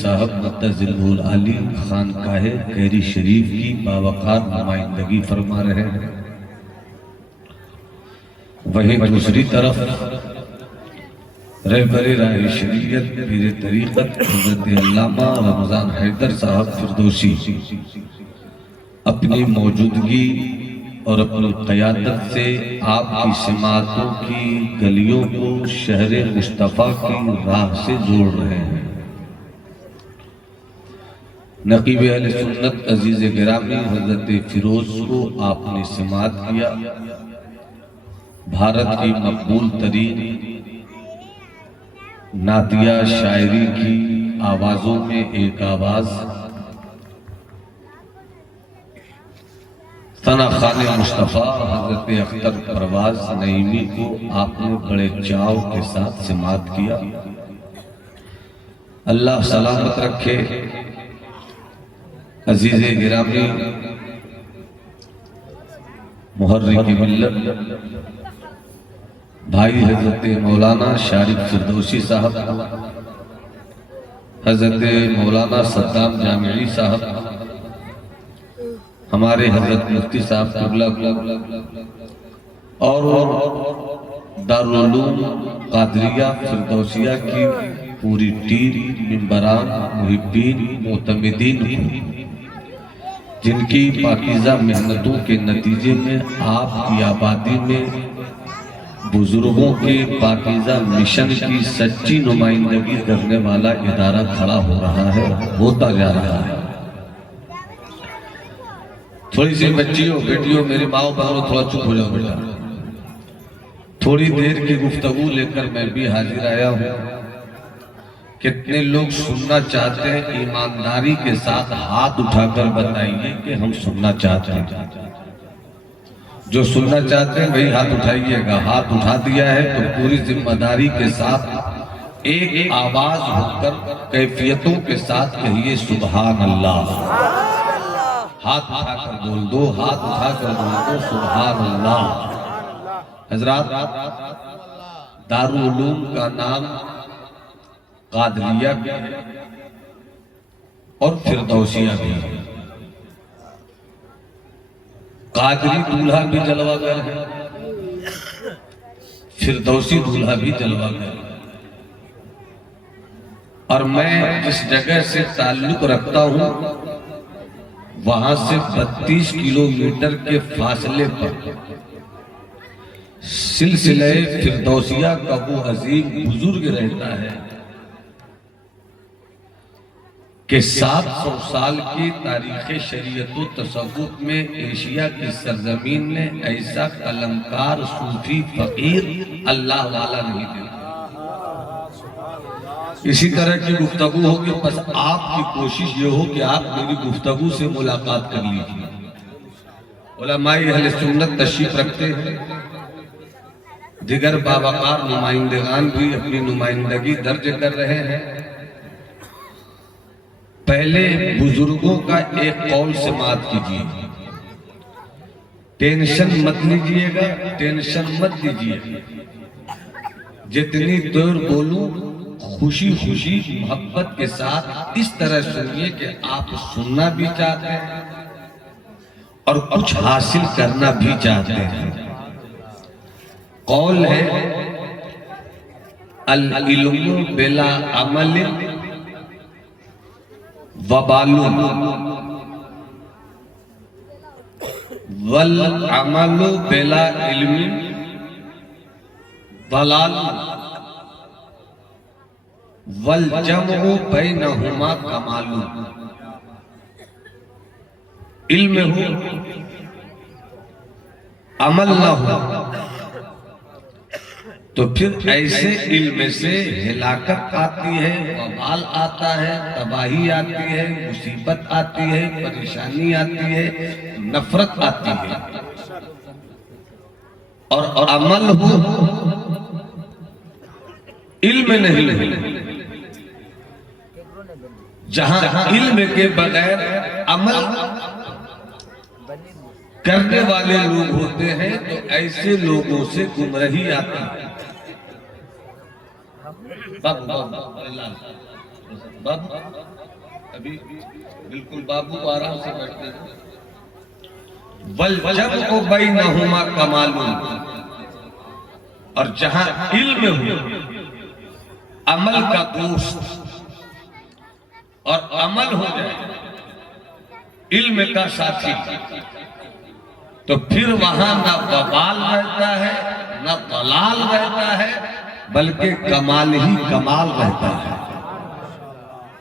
साहब मुत्तज़िल आली खानकाह कैरी शरीफ की बावकार नुमाइंदगी फरमा रहे हैं। वहीं दूसरी तरफ रहबरे राह शरीयत पीर तरीक़त हज़रत अल्लामा रमज़ान हैदर साहब फिरदौसी अपनी मौजूदगी और अपनी क़यादत से आपकी सिमातों की गलियों को शहर मुस्तफ़ा की राह से जोड़ रहे हैं। नक़ीब अहले सुन्नत अजीज़ गिरामी हज़रत फिरोज को आपने सिमात किया। भारत की मकबूल तरीन नातिया शायरी की आवाज़ों में एक आवाज़ सना खाने मुस्तफ़ा हज़रत अख्तर परवाज नईमी को आपने बड़े चाव के साथ सिमात किया। अल्लाह सलामत रखे। अजीज़े गिरामी मुहर्रिक मिल्लत भाई हज़रत मौलाना शारिक फिरदौसी साहब, हज़रत मौलाना सद्दाम जामिली साहब, हमारे हज़रत मुफ्ती साहब क़िबला और दारुल उलूम क़ादरिया फिरदौसिया की पूरी टीम, मिंबरान, मुहिब्बीन, मोतमिदीन जिनकी पाकीज़ा मेहनतों के नतीजे में आपकी आबादी में बुजुर्गों के पाकीज़ा मिशन की सच्ची नुमाइंदगी करने वाला इदारा खड़ा हो रहा है, होता जा रहा है। थोड़ी सी बच्चियों, बेटियों, मेरी माओ बहनों, थोड़ा चुप हो जाओ बेटा। थोड़ी देर की गुफ्तगू लेकर मैं भी हाजिर आया हूँ। कितने लोग सुनना चाहते हैं? ईमानदारी के साथ हाथ उठाकर बताइए कि हम सुनना चाहते हैं। जो सुनना चाहते हैं वही हाथ उठाइएगा। हाथ उठा दिया है तो पूरी जिम्मेदारी के साथ एक आवाज होकर कैफियतों के साथ कहिए सुभान अल्लाह। हाथ उठाकर बोल दो, हाथ उठाकर बोल दो सुभान अल्लाह। हजरात, दारुल उलूम का नाम क़ादरिया भी है और फिरदौसिया भी है। क़ादरी दूल्हा भी जलवागर है, फिरदौसी दूल्हा भी जलवागर है। और मैं जिस जगह से ताल्लुक रखता हूं वहां से 32 किलोमीटर के फासले पर सिलसिले फिरदौसिया का वो अजीम बुजुर्ग रहता है कि 700 साल की तारीख़ शरीयत व तसव्वुफ में एशिया की सरजमीन ने ऐसा कलमकार सूफी फकीर अल्लाह वाला नहीं देखा। इसी तरह की गुफ्तगू हो कि बस आपकी कोशिश ये हो कि आप मेरी गुफ्तगू से मुलाकात कर लीजिए। उलमाए अहले सुन्नत तशरीफ रखते हैं, दिगर बावकार नुमाइंदगान भी अपनी नुमाइंदगी दर्ज कर रहे हैं। पहले बुजुर्गों का एक कौल से मात कीजिए। टेंशन मत लीजिएगा, टेंशन मत दीजिएगा। जितनी देर बोलूं खुशी खुशी मोहब्बत के साथ इस तरह सुनिए कि आप सुनना भी चाहते हैं और कुछ हासिल करना भी चाहते हैं। कौल है अल इल्मु बिला अमल वबालु वल अमलु बिला इल्मी दलाल वल जमउ बैनहुमा कमालु। इल्म हो अमल न हो तो फिर ऐसे इल्म से हिलाकत आती है, वबाल आता है, तबाही आती है, मुसीबत आती है, परेशानी आती है, नफरत आती है। और अमल हो इल्म नहीं। जहां इल्म के बगैर अमल करने वाले लोग होते हैं तो ऐसे लोगों से गुमराही आती है। बाबू अभी बिल्कुल बाबू आराम से बैठते हैं। वल जब को बैनहुमा कमालुन, और जहां इल्म हो, अमल का दोस्त, और अमल हो जाए इल्म का साथी, तो फिर वहां ना वबाल रहता है, ना दलाल रहता है, बल्कि कमाल ही कमाल रहता है।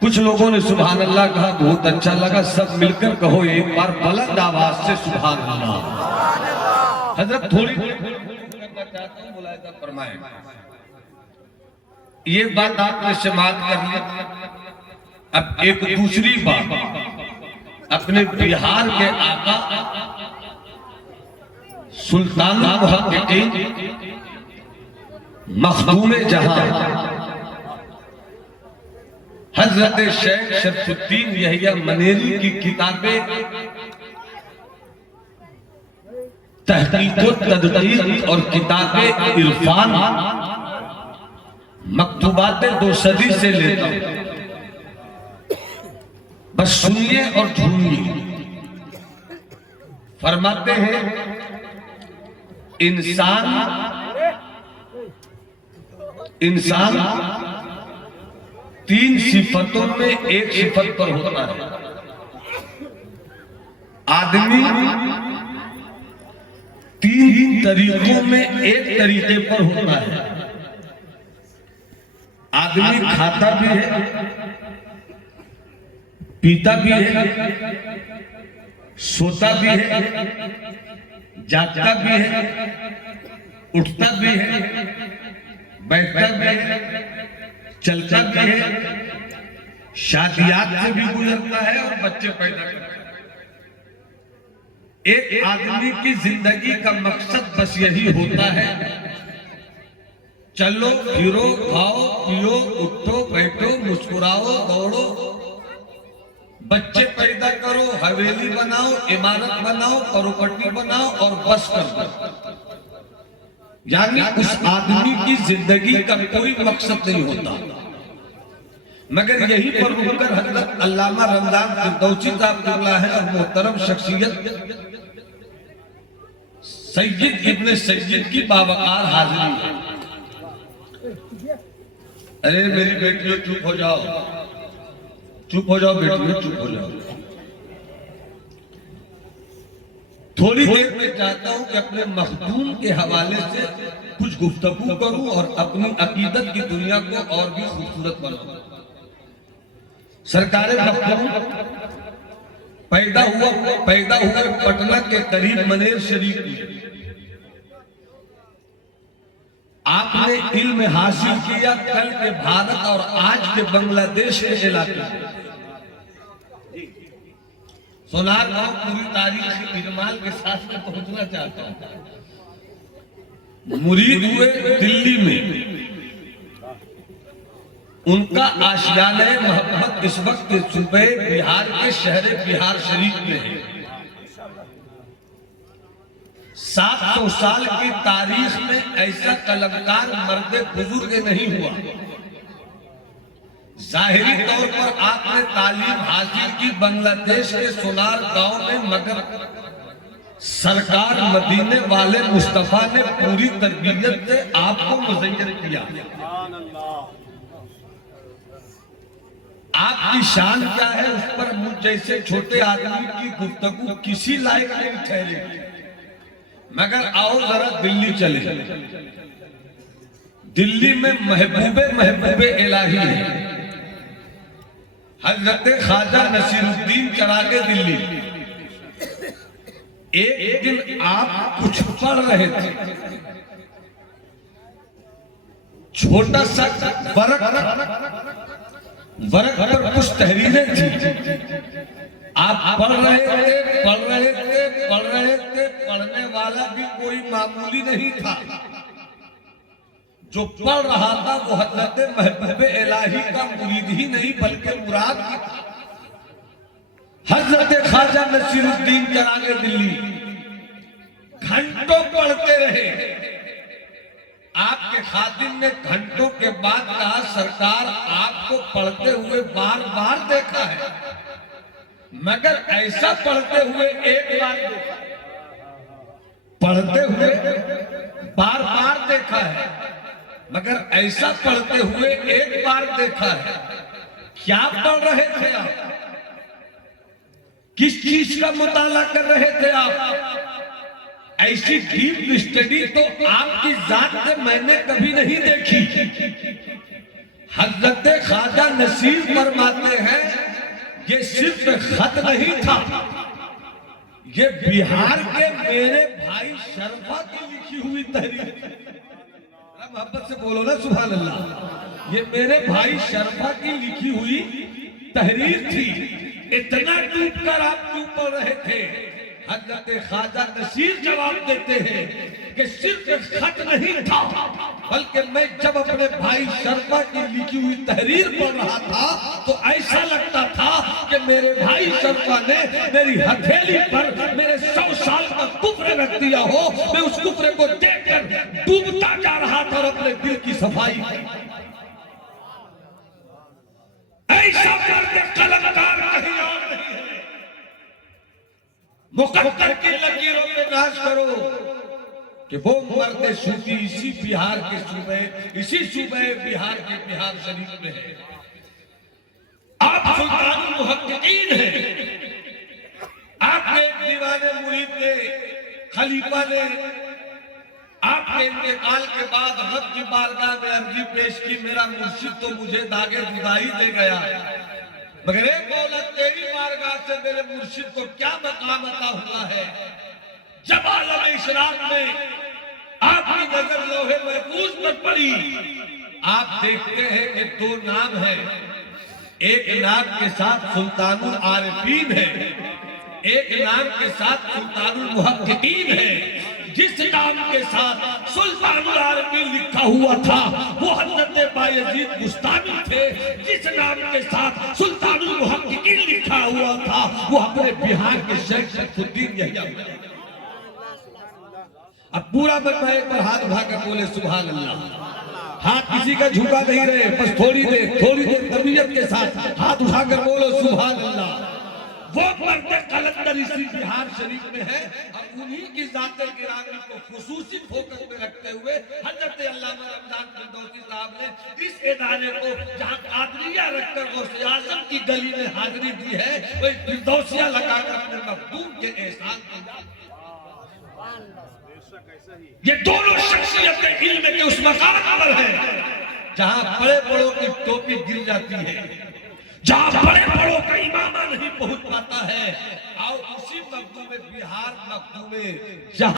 कुछ लोगों ने सुभान अल्लाह कहा, बहुत अच्छा लगा, सब मिलकर कहो एक बार बुलंद आवाज से सुभान अल्लाह। हजरत थोड़ी करना चाहता हूं, मुलाहिजा फरमाएं। ये बात आपने समाप्त कर ली। अब एक दूसरी बात, अपने बिहार के आका सुल्तान मुहक्किकीन मखदूम जहां हजरत शेख शरफुद्दीन यहिया मनेरी की किताबें तहकीक तदकीक और किताबें इरफान मकतूबातें 2 सदी से लेता हूं, बस सुनिए और ढूंढिए। फरमाते हैं इंसान 3 सिफतों में एक सिफत पर होता है। आदमी 3 तरीकों में एक तरीके पर होता है। आदमी खाता भी है, पीता भी है, सोता भी है, जागता भी है, उठता भी है, बैठता भी है, चलता भी है, शादियात से भी गुजरता है और बच्चे पैदा करता है। एक आदमी की जिंदगी का मकसद बस यही होता है, चलो फिरो, खाओ पियो, उठो बैठो, मुस्कुराओ, दौड़ो, बच्चे पैदा करो, हवेली बनाओ, इमारत बनाओ, प्रॉपर्टी बनाओ और बस कर दो। यानी उस आदमी की जिंदगी का कोई मकसद नहीं होता। मगर यही पर रुककर हजरत अल्लामा रमजान फिरदौसी साहब है और मोहतरम शख्सियत सैयद इब्ने सैयद की बावकार हाजिरी है। अरे मेरी बेटियों चुप हो जाओ, चुप हो जाओ बेटियों, चुप हो जाओ। थोड़ी देर में चाहता हूं कि अपने मखदूम के हवाले से कुछ गुफ्तगू करूं और अपनी अकीदत की दुनिया को और भी खूबसूरत बनाऊं। सरकार मखदूम पैदा हुआ पटना के करीब मनेर शरीफ में। आपने इल्म हासिल किया कल के भारत और आज के बांग्लादेश के इलाके में। सोनार गांव पूरी तारीख इजमाल के साथ में पहुंचना चाहता हूं। मुरीद हुए दिल्ली में, उनका आशियाने मोहब्बत इस वक्त सूबे बिहार के शहर बिहार शरीफ में है। 700 साल की तारीख में ऐसा कलमकार मर्द बुजुर्ग नहीं हुआ। जाहिरी तौर पर आपने तालीम हासिल की बांग्लादेश के सोनार गांव में, मगर सरकार मदीने वाले मुस्तफा ने पूरी तरबियत से आपको मुज़य्यन किया। आपकी शान क्या है, उस पर मुझ जैसे छोटे आदमी की गुफ्तगू किसी लायक नहीं ठहरी। मगर आओ जरा दिल्ली चले। दिल्ली में महबूबे इलाही है। हजरत ख्वाजा नसीरुद्दीन चरागे दिल्ली। एक दिन आप कुछ पढ़ रहे थे, छोटा सा वर्क पर कुछ तहरीरें थी। आप पढ़ रहे थे। पढ़ने वाला भी कोई मामूली नहीं था। जो पढ़ रहा था वो हजरत महबूब इलाही का मुरीद ही नहीं बल्कि मुराद था। हजरत ख्वाजा नसीरुद्दीन चरागे दिल्ली घंटों पढ़ते रहे। आपके खादिम ने घंटों के बाद कहा, सरकार आपको पढ़ते हुए बार बार देखा है, मगर ऐसा पढ़ते हुए एक बार देखा, पढ़ते हुए बार बार देखा है, मगर ऐसा पढ़ते हुए एक बार देखा है। क्या पढ़ रहे थे आप? किस चीज का मुताला कर रहे थे आप? ऐसी डीप स्टडी तो आपकी जात से मैंने कभी नहीं देखी। हजरत ख्वाजा नसीर फरमाते हैं, ये सिर्फ खत नहीं था, ये बिहार के मेरे भाई शर्फा की लिखी हुई तहरीर। मोहब्बत से बोलो ना सुभान अल्लाह। ये मेरे भाई शर्फा की लिखी हुई तहरीर थी। इतना डूब कर आप क्यों पढ़ रहे थे? हजरत ख्वाजा नसीर जवाब देते हैं कि सिर्फ खत नहीं था, बल्कि मैं जब अपने भाई शर्मा की लिखी हुई तहरीर पढ़ रहा था तो ऐसा लगता था कि मेरे भाई शर्मा ने मेरी हथेली पर मेरे 100 साल का कुफ्र रख दिया हो। मैं उस कुफ्र को देखकर डूबता जा रहा था और अपने दिल की सफाई। ऐसा करके कलमकार कहीं और नहीं है। मुकद्दर की लकीरों पे नाश करो कि वो मर्द सूफी इसी बिहार के सूबे, इसी सूबे बिहार के बिहार शरीफ में है। आप सुल्तान मुहक्किकीन हैं। आपके दीवाने मुरीद ने, खलीफा ने आपके इंतकाल के बाद रब की बारगाह में अर्जी पेश की, मेरा मुर्शिद तो मुझे दागे जुदाई दे गया, मगर एक औलत तेरी बारगाह से मेरे मुर्शिद को क्या मकाम अता हुआ है। जब आलम इशराक में आपकी नजर लोहे महफूज पर पड़ी, आप देखते हैं कि 2 नाम है। एक नाम के साथ सुल्तानुल आरिफीन है, एक नाम के साथ सुल्तानुल मुहक्किकीन है। जिस नाम के साथ सुल्तानुल आरिफीन लिखा हुआ था वो हजरत बायजीद बुस्तामी थे। जिस नाम के साथ सुल्तानुल मुहक्किकीन लिखा हुआ था वो अपने बिहार के शेख शरफुद्दीन यहिया। अब पूरा बनवा एक बार हाथ उठाकर बोले सुभान अल्लाह। हाथ किसी का झुका नहीं रहे, बस थोड़ी देर तबीयत के साथ हाथ उठाकर बोलो सुभान अल्लाह। वो मर्द कलंदर इसी बिहार शरीफ में है। अब उन्हीं की जाते गिरामी को खुसूसी फोकस में रखते हुए हजरत अल्लामा रमजान फिरदौसी साहब ने इस इदारे को जहां कादरिया रखकर गौसे आजम की गली में हाजिरी दी है, वही फिरदौसिया लगाकर अपने मखदूम के एहसान को। ये दोनों शख्सियतें इल्म के उस मकाम पर है जहां बड़े बड़ों की टोपी गिर जाती है, जहां बड़े बड़ों का इमामा नहीं पहुंच पाता है। और उसी मखदूम में बिहार मखदूम में जहां